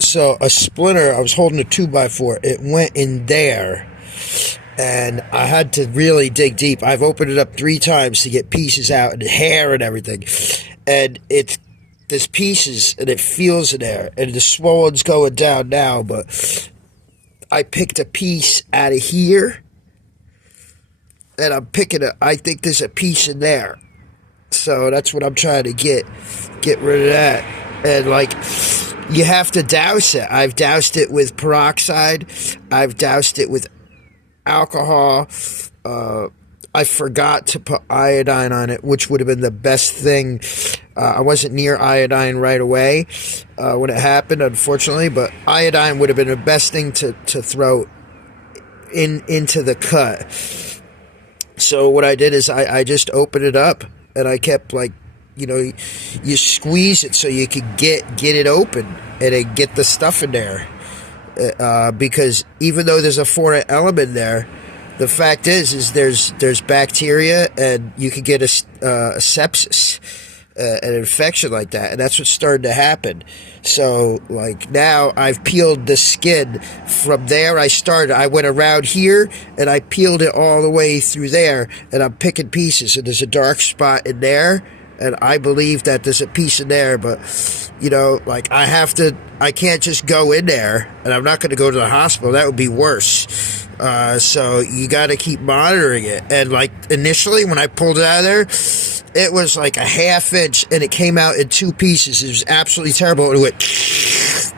So a splinter, I was holding a 2x4. It went in there, and I had to really dig deep. I've opened it up 3 times to get pieces out and hair and everything, and there's pieces and it feels in there, and the swollen's going down now. But I picked a piece out of here, and I'm picking it. I think there's a piece in there, so that's what I'm trying to get rid of that. And like, you have to douse it. I've doused it with peroxide. I've doused it with alcohol. I forgot to put iodine on it, which would have been the best thing. I wasn't near iodine right away when it happened, unfortunately, but iodine would have been the best thing to throw into the cut. So what I did is I just opened it up, and I kept, like, you squeeze it so you could get it open and then get the stuff in there. Because even though there's a foreign element there, the fact is there's bacteria, and you could get a sepsis, an infection like that, and that's what's starting to happen. So, like, now I've peeled the skin from there. I went around here, and I peeled it all the way through there, and I'm picking pieces, and there's a dark spot in there, and I believe that there's a piece in there, but, like, I can't just go in there, and I'm not going to go to the hospital. That would be worse. So you got to keep monitoring it. And, like, initially when I pulled it out of there, it was like a 1/2 inch, and it came out in 2 pieces. It was absolutely terrible. And it went,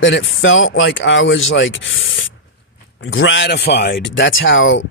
and it felt like I was, like, gratified. That's how,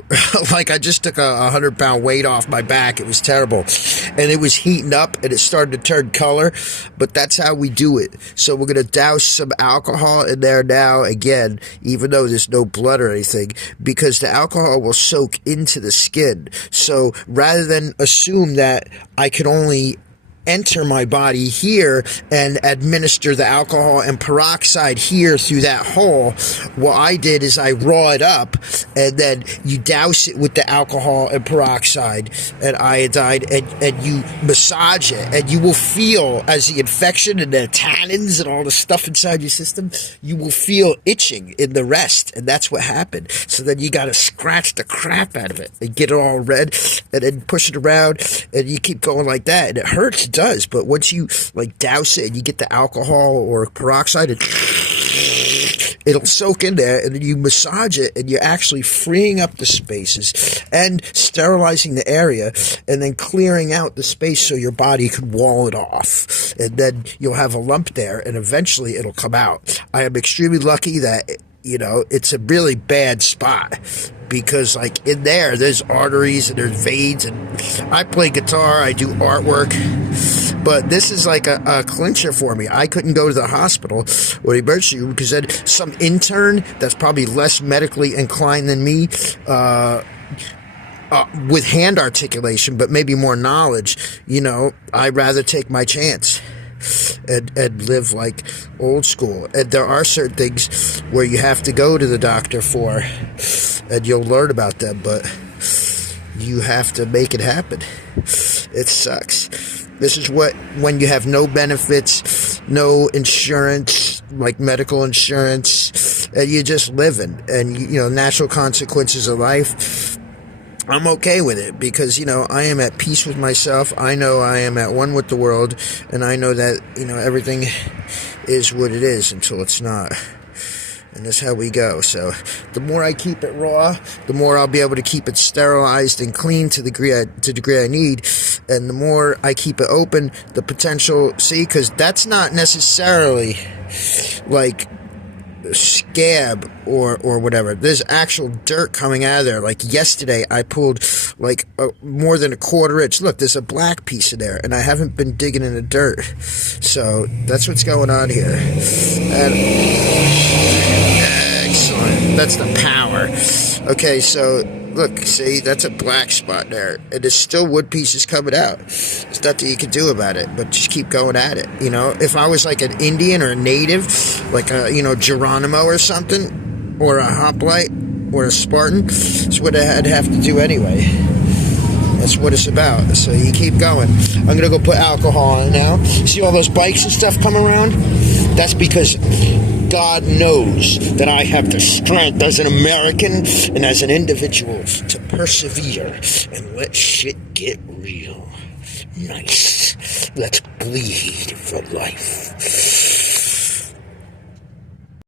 like, I just took a 100-pound weight off my back. It was terrible, and it was heating up, and it started to turn color. But that's how we do it. So we're gonna douse some alcohol in there now, again, even though there's no blood or anything, because the alcohol will soak into the skin. So rather than assume that I can only enter my body here and administer the alcohol and peroxide here through that hole, what I did is I raw it up, and then you douse it with the alcohol and peroxide and iodine, and you massage it, and you will feel, as the infection and the tannins and all the stuff inside your system, you will feel itching in the rest, and that's what happened. So then you got to scratch the crap out of it and get it all red, and then push it around, and you keep going like that, and it hurts. Does, but once you, like, douse it and you get the alcohol or peroxide, it'll soak in there, and then you massage it, and you're actually freeing up the spaces and sterilizing the area, and then clearing out the space so your body can wall it off, and then you'll have a lump there, and eventually it'll come out. I am extremely lucky that it's a really bad spot, because, like, in there's arteries and there's veins, and I play guitar, I do artwork, but this is like a clincher for me. I couldn't go to the hospital or the emergency room, because then some intern that's probably less medically inclined than me, with hand articulation, but maybe more knowledge, I'd rather take my chance and live like old school. And there are certain things where you have to go to the doctor for, and you'll learn about them, but you have to make it happen. It sucks. This is when you have no benefits, no insurance, like medical insurance, and you're just living, and natural consequences of life. I'm okay with it, because, I am at peace with myself. I know I am at one with the world, and I know that, everything is what it is until it's not. And that's how we go. So the more I keep it raw, the more I'll be able to keep it sterilized and clean to the degree I need. And the more I keep it open, the potential, because that's not necessarily like scab or whatever. There's actual dirt coming out of there. Like yesterday, I pulled like more than a 1/4 inch. Look, there's a black piece in there, and I haven't been digging in the dirt. So that's what's going on here. And excellent. That's the power. Okay, so look, see, that's a black spot there, and there's still wood pieces coming out. There's nothing you can do about it, but just keep going at it. If I was like an Indian or a native, like a Geronimo or something, or a hoplite or a Spartan, that's what I'd have to do anyway. That's what it's about. So you keep going. I'm gonna go put alcohol on it now. See all those bikes and stuff coming around? That's because God knows that I have the strength as an American and as an individual to persevere and let shit get real. Nice. Let's bleed for life.